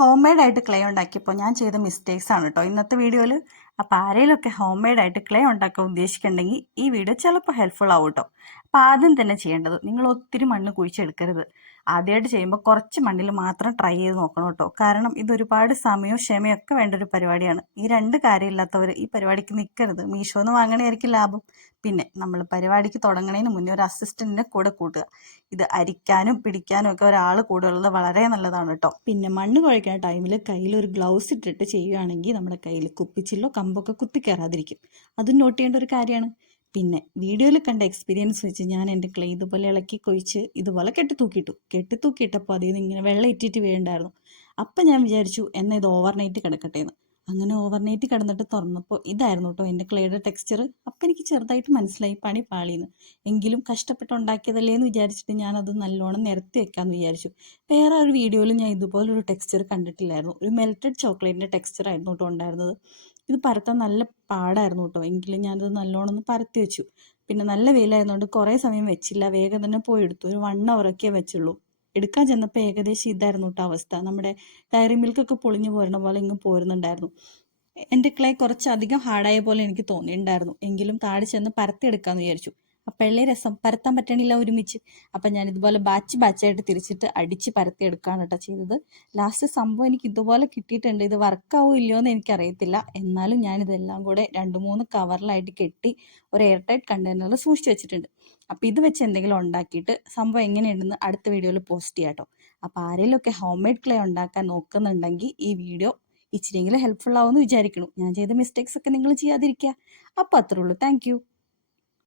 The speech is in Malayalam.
ഹോം മെയ്ഡായിട്ട് ക്ലേ ഉണ്ടാക്കിയപ്പോൾ ഞാൻ ചെയ്ത മിസ്റ്റേക്സ് ആണ് കേട്ടോ ഇന്നത്തെ വീഡിയോയിൽ. അപ്പോൾ ആരെങ്കിലുമൊക്കെ ഹോം മെയ്ഡായിട്ട് ക്ലേ ഉണ്ടാക്കാൻ ഉദ്ദേശിക്കുന്നുണ്ടെങ്കിൽ ഈ വീഡിയോ ചിലപ്പോൾ ഹെൽപ്ഫുൾ ആവും കേട്ടോ. അപ്പോൾ ആദ്യം തന്നെ ചെയ്യേണ്ടത്, നിങ്ങൾ ഒത്തിരി മണ്ണ് കുഴിച്ചെടുക്കരുത്. ആദ്യമായിട്ട് ചെയ്യുമ്പോൾ കുറച്ച് മണ്ണിൽ മാത്രം ട്രൈ ചെയ്ത് നോക്കണം കേട്ടോ. കാരണം ഇത് ഒരുപാട് സമയവും ക്ഷമയും ഒക്കെ വേണ്ട ഒരു പരിപാടിയാണ്. ഈ രണ്ട് കാര്യമില്ലാത്തവർ ഈ പരിപാടിക്ക് നിൽക്കരുത്. മീഷോന്ന് വാങ്ങണമായിരിക്കും ലാഭം. പിന്നെ നമ്മൾ പരിപാടിക്ക് തുടങ്ങുന്നതിന് മുന്നേ ഒരു അസിസ്റ്റന്റിനെ കൂടെ കൂട്ടുക. ഇത് അരിക്കാനും പിടിക്കാനും ഒക്കെ ഒരാൾ കൂടെ ഉള്ളത് വളരെ നല്ലതാണ് കേട്ടോ. പിന്നെ മണ്ണ് കുഴക്കുന്ന ടൈമിൽ കയ്യിൽ ഒരു ഗ്ലൗസ് ഇട്ടിട്ട് ചെയ്യുകയാണെങ്കിൽ നമ്മുടെ കയ്യിൽ കുപ്പിച്ചില്ലോ കമ്പൊക്കെ കുത്തിക്കയറാതിരിക്കും. അതും നോട്ട് ചെയ്യേണ്ട ഒരു കാര്യമാണ്. പിന്നെ വീഡിയോയിൽ കണ്ട എക്സ്പീരിയൻസ് വെച്ച് ഞാൻ എൻ്റെ ക്ലേ ഇതുപോലെ ഇളക്കി കൊഴിച്ച് ഇതുപോലെ കെട്ടി തൂക്കിയിട്ടപ്പോൾ അതിൽ നിന്ന് ഇങ്ങനെ വെള്ളം ഇറ്റിട്ട് വീഴുണ്ടായിരുന്നു. അപ്പം ഞാൻ വിചാരിച്ചു എന്നാൽ ഇത് ഓവർനൈറ്റ് കിടക്കട്ടെ എന്ന്. അങ്ങനെ ഓവർനൈറ്റ് കിടന്നിട്ട് തുറന്നപ്പോൾ ഇതായിരുന്നു കേട്ടോ എൻ്റെ ക്ലേയുടെ ടെക്സ്ചർ. അപ്പം എനിക്ക് ചെറുതായിട്ട് മനസ്സിലായി പണി പാളിയെന്ന്. എങ്കിലും കഷ്ടപ്പെട്ട് ഉണ്ടാക്കിയതല്ലേ എന്ന് വിചാരിച്ചിട്ട് ഞാനത് നല്ലോണം നിരത്തി വെക്കാമെന്ന് വിചാരിച്ചു. വേറെ ഒരു വീഡിയോയിൽ ഞാൻ ഇതുപോലൊരു ടെക്സ്ചർ കണ്ടിട്ടില്ലായിരുന്നു. ഒരു മെൽറ്റഡ് ചോക്ലേറ്റിൻ്റെ ടെക്സ്ചർ ആയിരുന്നു കേട്ടോ ഉണ്ടായിരുന്നത്. ഇത് പരത്താൻ നല്ല പാടായിരുന്നു കേട്ടോ. എങ്കിലും ഞാനത് നല്ലോണം ഒന്ന് പരത്തി വെച്ചു. പിന്നെ നല്ല വെയിലായിരുന്നുകൊണ്ട് കുറേ സമയം വെച്ചില്ല, വേഗം തന്നെ പോയി എടുത്തു. ഒരു 1 hour വെച്ചുള്ളൂ. എടുക്കാൻ ചെന്നപ്പോൾ ഏകദേശം ഇതായിരുന്നു കേട്ടോ അവസ്ഥ. നമ്മുടെ ഡയറി മിൽക്കൊക്കെ പൊളിഞ്ഞു പോരുന്ന പോലെ ഇങ്ങ് പോരുന്നുണ്ടായിരുന്നു. എൻ്റെ ക്ലേ കുറച്ചധികം ഹാർഡായ പോലെ എനിക്ക് തോന്നിയിട്ടുണ്ടായിരുന്നു. എങ്കിലും താഴെ ചെന്ന് പരത്തിയെടുക്കാമെന്ന് വിചാരിച്ചു. അപ്പോഴല്ലേ രസം, പരത്താൻ പറ്റണില്ല ഒരുമിച്ച്. അപ്പം ഞാൻ ഇതുപോലെ ബാച്ചായിട്ട് തിരിച്ചിട്ട് അടിച്ച് പരത്തിയെടുക്കുകയാണ് കേട്ടോ ചെയ്തത്. ലാസ്റ്റ് സംഭവം എനിക്ക് ഇതുപോലെ കിട്ടിയിട്ടുണ്ട്. ഇത് വർക്കാവോ ഇല്ലയോ എന്ന് എനിക്കറിയത്തില്ല. എന്നാലും ഞാനിതെല്ലാം കൂടെ 2-3 കവറിലായിട്ട് കെട്ടി ഒരു എയർ ടൈറ്റ് കണ്ടെയ്നറിൽ സൂക്ഷിച്ച് വെച്ചിട്ടുണ്ട്. അപ്പം ഇത് വെച്ച് എന്തെങ്കിലും ഉണ്ടാക്കിയിട്ട് സംഭവം എങ്ങനെയുണ്ടെന്ന് അടുത്ത വീഡിയോയിൽ പോസ്റ്റ് ചെയ്യാം കേട്ടോ. അപ്പോൾ ആരെങ്കിലുമൊക്കെ ഹോം മെയ്ഡ് ക്ലേ ഉണ്ടാക്കാൻ നോക്കുന്നുണ്ടെങ്കിൽ ഈ വീഡിയോ ഇച്ചിരിയെങ്കിലും ഹെൽപ്ഫുൾ ആവുമെന്ന് വിചാരിക്കുന്നു. ഞാൻ ചെയ്ത മിസ്റ്റേക്സ് ഒക്കെ നിങ്ങൾ ചെയ്യാതിരിക്കുക. അപ്പോൾ അത്രേ ഉള്ളൂ. താങ്ക്